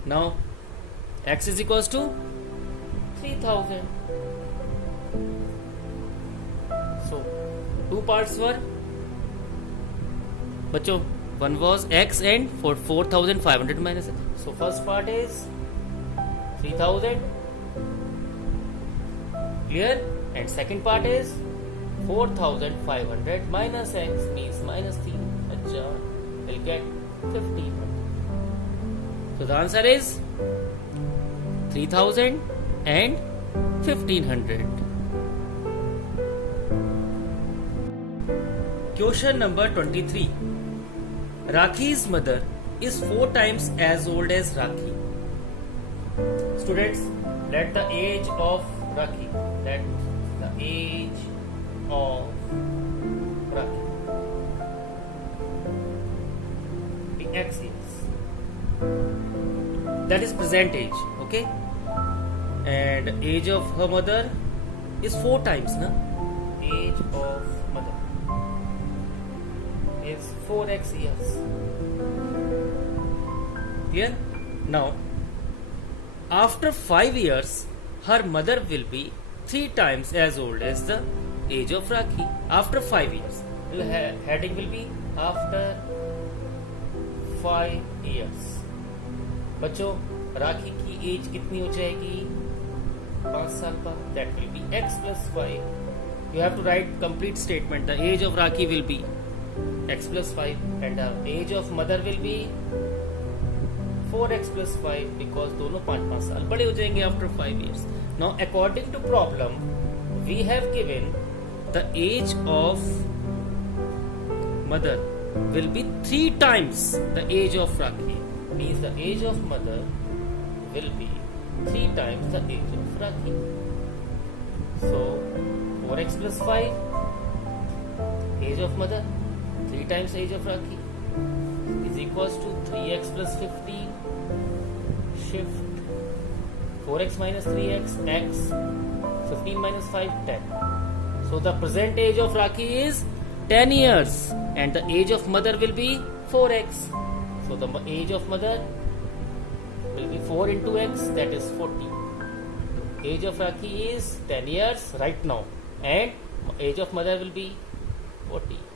Now x is equals to 3000. So two parts were, बच्चों, one was x and for 4500 minus x. So first part is 3000, clear, and second part is 4500 minus x means minus 3. अच्छा, we'll get 1500. So the answer is 3000 and 1500. Question number 23. Rakhi's mother is 4 times as old as Rakhi. Students, let the age of Rakhi. Let the age of Rakhi be x years. That is present age, okay? And age of her mother is 4 times, na? Age of mother is 4x years. Clear? Now, after 5 years, her mother will be 3 times as old as the age of Rakhi. After 5 years, heading will be after 5 years. बच्चों, राखी की as कितनी हो जाएगी? 5 साल का. That will be x plus 5. You have to write complete statement. The age of Rakhi will be x plus 5 and the age of mother will be 4x plus 5 because दोनों 5 साल बड़े हो जाएंगे after 5 years. Now according to problem, we have given the age of mother will be 3 times the age of Rakhi. Means the age of mother will be 3 times the age of Rakhi. So 4x plus 5 age of mother 3 times age of Rakhi is equals to 3x plus 15. Shift 4x minus 3x, x 15 minus 5, 10. So the present age of Rakhi is 10 years and the age of mother will be 4x. So the age of mother will be 4 into x, that is 40. Age of Rakhi is 10 years right now and age of mother will be 40 years.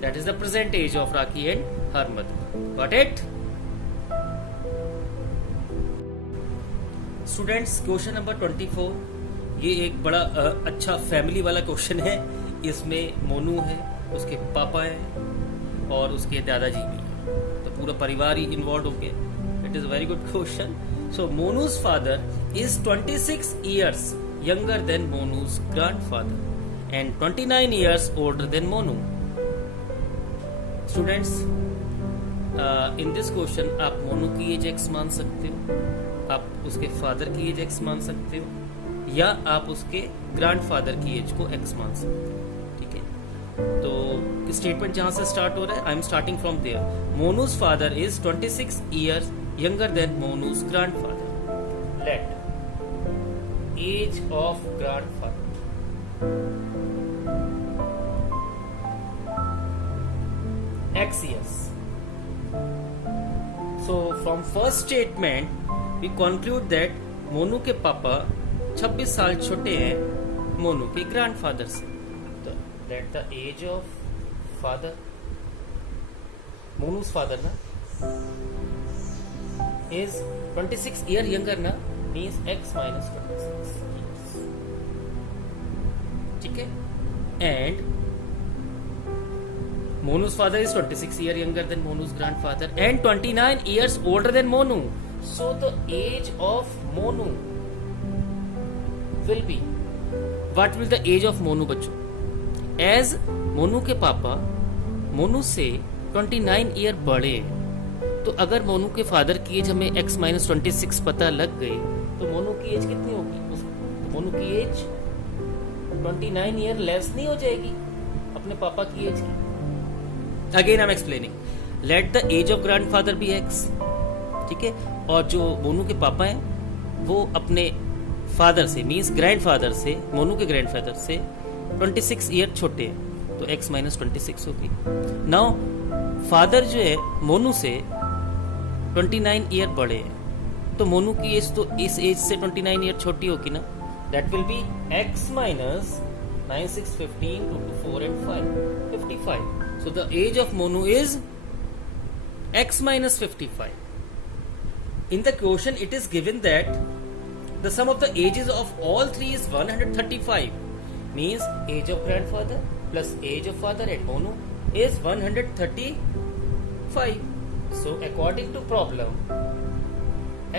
That is the present age of Rakhi and her mother. Got it? Students, question number 24. ये एक बड़ा अच्छा family वाला question है. इसमें मोनू है, उसके पापा हैं और उसके दादाजी भी हैं, तो पूरा परिवार ही इन्वॉल्व हो गया. It is very good question. So Monu's father is 26 years younger than Monu's grandfather and 29 years older than Monu. Students, in this question आप मोनू की एज एक्स मान सकते हो, आप उसके फादर की एज एक्स मान सकते हो, या आप उसके ग्रैंडफादर की एज को एक्स मान सकते हो. ठीक है, तो स्टेटमेंट जहां से स्टार्ट हो रहा है, I am starting from there. Monu's father is 26 years younger than Monu's grandfather. Let age of grandfather x years. So from first statement we conclude that Monu के पापा 26 साल छोटे हैं मोनू के ग्रैंडफादर से. तो that the age of father, मोनू's father ना, is 26 year younger ना, means x minus 26 years. ठीक है, and Monu's father is 26 years younger than Monu's grandfather and 29 years older than Monu. So the age of Monu will be, what will the age of Monu बच्चों? As Monu के पापा Monu से 29 year बड़े हैं, तो अगर Monu के father की एज हमें x minus 26 पता लग गई, तो Monu की एज कितनी होगी? Monu की एज 29 year लेस नहीं हो जाएगी अपने पापा की एज की? Again I am explaining. Let the age of grandfather be x. ठीक है, और जो मोनू के पापा हैं वो अपने फादर से मीन्स ग्रैंडफादर से, मोनू के ग्रैंडफादर से 26 ईयर छोटे हैं, तो x माइनस 26 होगी. नाउ फादर जो है मोनू से 29 ईयर बड़े हैं, तो मोनू की एज तो इस एज से 29 ईयर छोटी होगी ना. That will B x minus 9, 6, 15, 2 to 4 and 5, 55. So the age of Monu is x minus 55. In the question it is given that the sum of the ages of all three is 135. Means age of grandfather plus age of father and Monu is 135. So according to problem,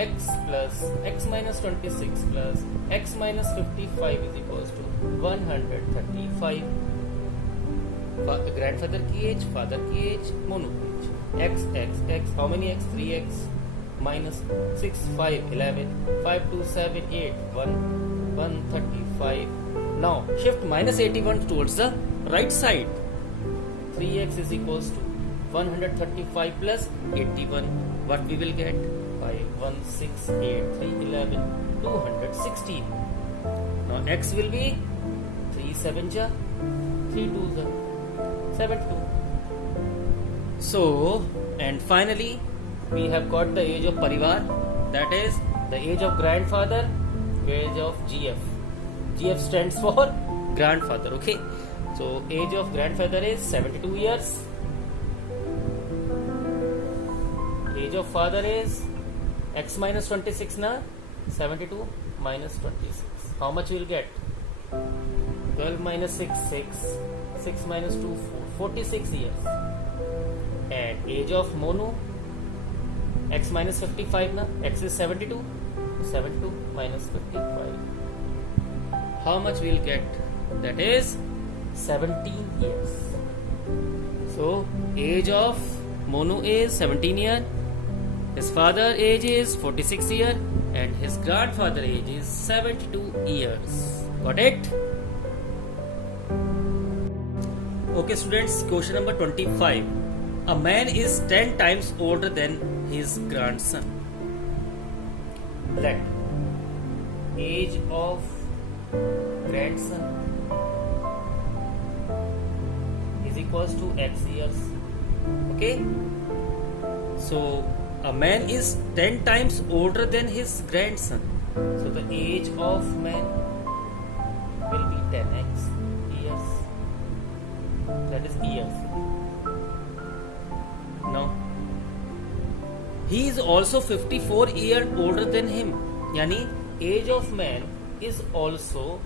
x plus x minus 26 plus x minus 55 is equals to 135. Grandfather की age, father की age, Monu की age. X, x, x. How many x? 3x minus 6, 5, 11, 5, 2, 7, 8, 1, 135. Now shift minus 81 towards the right side. 3x is equals to 135 plus 81. What we will get? 5, 1, 6, 8, 3, 11, 216. Now x will be 3 7 ja, 3 2 ja, 72. So, and finally we have got the age of Parivar, that is the age of grandfather, age of GF. GF stands for grandfather, okay? So age of grandfather is 72 years. Age of father is x minus 26 na, 72 minus 26. How much you will get? 12 minus 6, 6. 6 minus 2, 4. 46 years. And age of Monu, x minus 55 na, x is 72. 72 minus 55. How much we will get? That is 17 years. So age of Monu is 17 year, his father age is 46 year, and his grandfather age is 72 years. Got it? Okay students, question number 25. A man is 10 times older than his grandson. Let age of grandson is equals to x years. Okay, so a man is 10 times older than his grandson, so the age of man will be 10x years. That is years. Now he is also 54 years older than him, yani age of man is also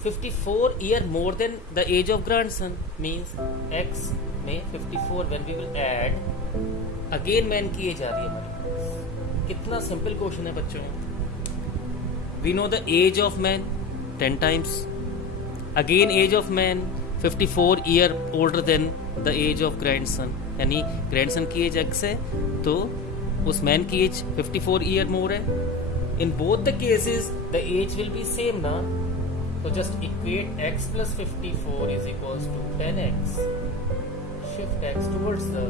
54 year more than the age of grandson. Means x में 54 when we will add, again man की as आ रही है हमारे पास. कितना simple question है बच्चों. We know the age of man 10 times, again age of man 54 year older than the age of grandson, यानी grandson की एज x है तो उस man की एज 54 year more है. In both the cases the age will be same na, so just equate x plus 54 is equals to 10x. Shift x towards the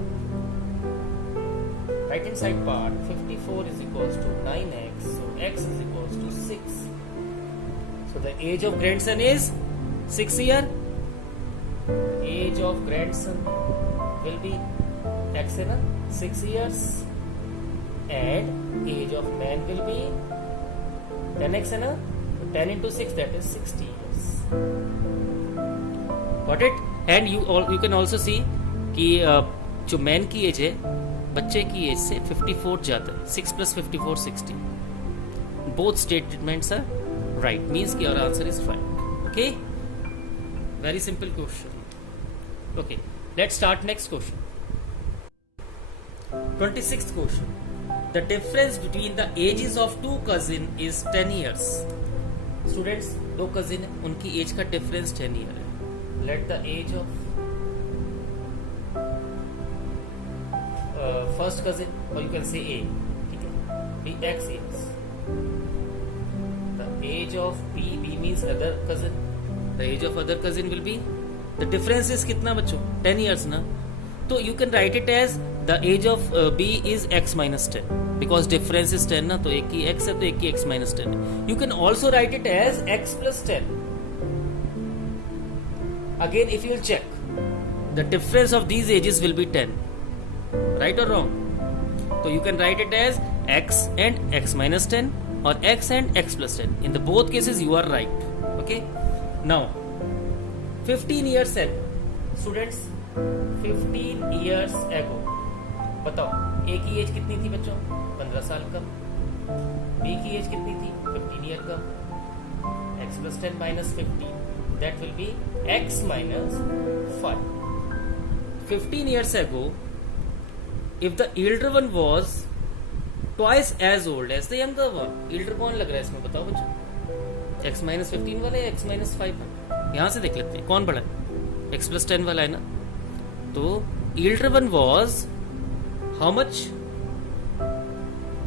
right hand side part. 54 is equals to 9x, so x is equals to 6. So the age of grandson is 6 year. Age of grandson will be x na 6 years, and age of man will be 10x है ना, 10 into 6 that is 60 years. Got it? And you can also see कि जो man की as है बच्चे की as से 54 ज़्यादा है. 6 plus 54 60. Both statements are right. Means कि our answer is right. Okay? Very simple question. Okay. Let's start next question. 26th question. The difference between the ages of two cousins is 10 years. Students, दो cousin हैं, उनकी as का difference 10 year है. Let the age of first cousin, or you can say A, ठीक है, be x years. The age of B means other cousin. The age of other cousin will be, the difference is कितना बच्चों? 10 years ना. तो you can write it as the age of B is x minus 10. Because difference is 10 ना, तो एक की x है तो एक की x minus 10 है. You can also write it as x plus 10. Again, if you will check, the difference of these ages will be 10. Right or wrong? तो you can write it as x and x minus 10 और x and x plus 10. In the both cases you are right. Okay. Now 15 years ago, students, 15 years ago, बताओ a की as कितनी थी बच्चों? 15 साल का. b की एज कितनी थी? 15 ईयर का. x plus 10 minus 15, that will be x minus 5. 15 years ago, if the elder one was twice as old as the younger one, elder कौन लग रहा है इसमें बताओ बच्चों? x minus 15 वाला या x minus 5 वाला? यहां से देख लेते हैं कौन बड़ा है. x plus 10 वाला है ना. तो elder one was how much?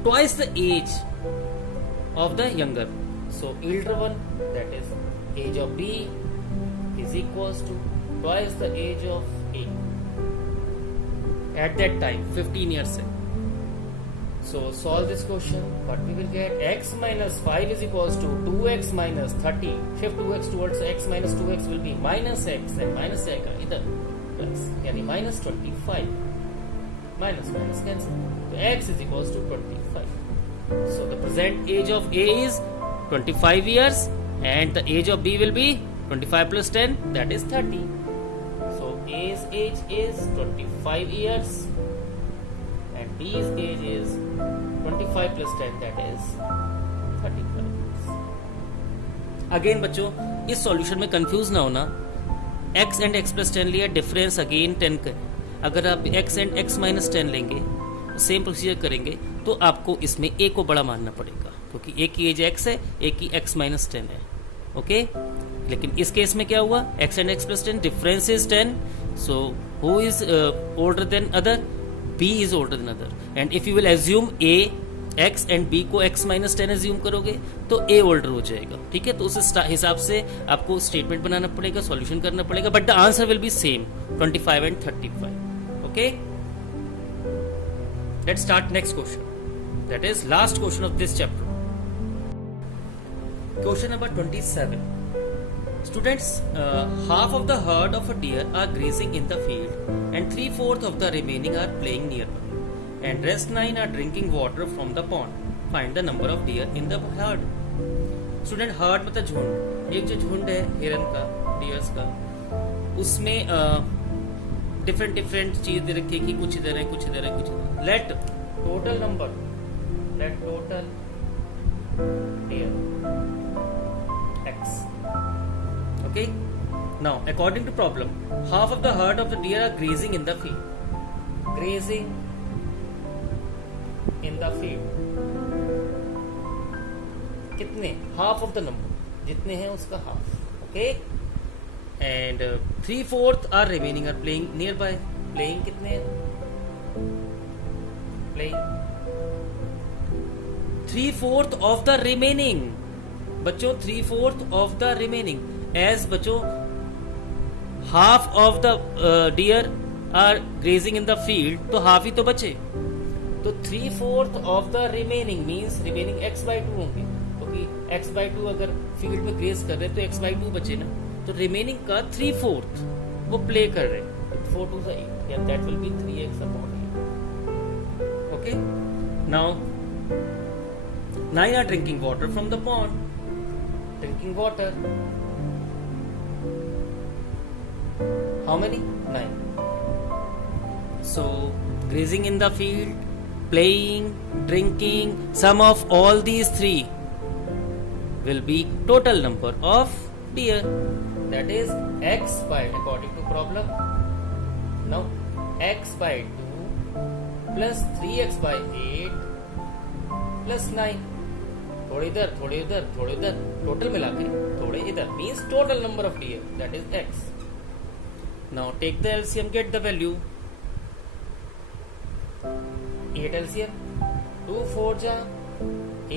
Twice the age of the younger. So elder one, that is age of b, is equals to twice the age of a at that time, 15 years ago. So solve this question. What we will get? X minus 5 is equals to 2x minus 30. Shift 2x towards x minus 2x will be minus x and minus x इधर plus यानी minus 25. Minus minus cancel. So x is equals to 25. So the present age of A is 25 years and the age of B will be 25 plus 10, that is 30. So A's age is 25 years and B's age is 25 plus 10, that is 35 years. Again बच्चों इस solution में confuse ना होना. x and x plus 10 लिया, difference again 10 का. अगर आप x and x minus 10 लेंगे, सेम प्रोसीजर करेंगे, तो आपको इसमें a को बड़ा मानना पड़ेगा क्योंकि a की एज x है, a की x minus 10 है. ओके लेकिन इस केस में क्या हुआ? x and x plus 10, difference is 10. So who is older than other? b is older than other. And if you will assume a x and b को x minus 10 assume करोगे तो a older हो जाएगा. ठीक है, तो उस हिसाब से आपको स्टेटमेंट बनाना पड़ेगा, सॉल्यूशन करना पड़ेगा, but the answer will be same 25 and 35. Okay, let's start next question. That is last question of this chapter. Question number 27. Students, half of the herd of a deer are grazing in the field and 3/4 of the remaining are playing nearby and rest 9 are drinking water from the pond. Find the number of deer in the herd. Student, herd मतलब झुंड. एक जो झुंड है हिरन का, dears का, उसमें डिफरेंट चीज दे रखी है कि कुछ इधर है, कुछ इधर है, कुछ इधर. Let total number, let total deer x. Okay, now according to problem, half of the herd of the deer are grazing in the field. Grazing in the field. कितने? half of the number, जितने हैं उसका half. Okay, and 3/4 are remaining are playing nearby. Playing कितने हैं? Playing 3/4 of the remaining. बच्चों 3/4 of the remaining. As बच्चों half of the deer are grazing in the field, तो half ही तो बचे. तो 3/4 of the remaining means remaining x/2 होंगे, क्योंकि x/2 अगर फील्ड में ग्रेज कर रहे तो x/2 बचे ना. तो रिमेनिंग का 3/4 वो प्ले कर रहे. 4 to 8, yeah, that will be 3x upon 8. Okay, now 9 are drinking water from the pond. Drinking water. How many? 9. So grazing in the field, playing, drinking, sum of all these three will be total number of deer. That is x by, according to problem. Now x by 2 plus 3x by 8 plus 9. थोड़े इधर, थोड़े इधर, थोड़े इधर, total मिला के थोड़े इधर means total number of deer, that is x. Now take the LCM, get the value. 8 LCM, 2 4 जा,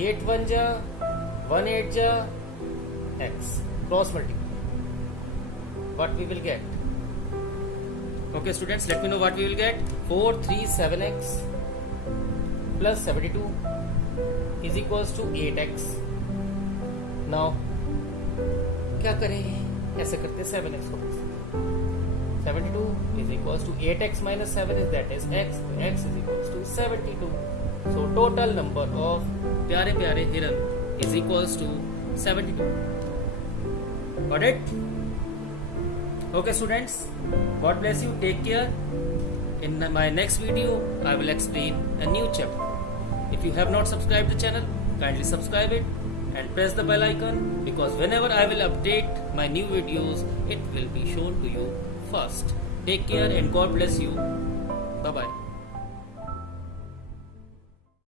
8 1 जा, 1 8 जा, x. Cross multiply. What we will get? Okay students, let me know what we will get. 4 3 7x plus 72 is equals to 8x. Now क्या करें? ऐसे करते 7x को 72 is equals to 8x minus 7 is that is x. So x is equals to 72. So total number of प्यारे प्यारे हिरन is equals to 72. Got it? Okay students, God bless you, take care. In my next video I will explain a new chapter. If you have not subscribed the channel, kindly subscribe it and press the bell icon, because whenever I will update my new videos, it will be shown to you first. Take care and God bless you. Bye bye.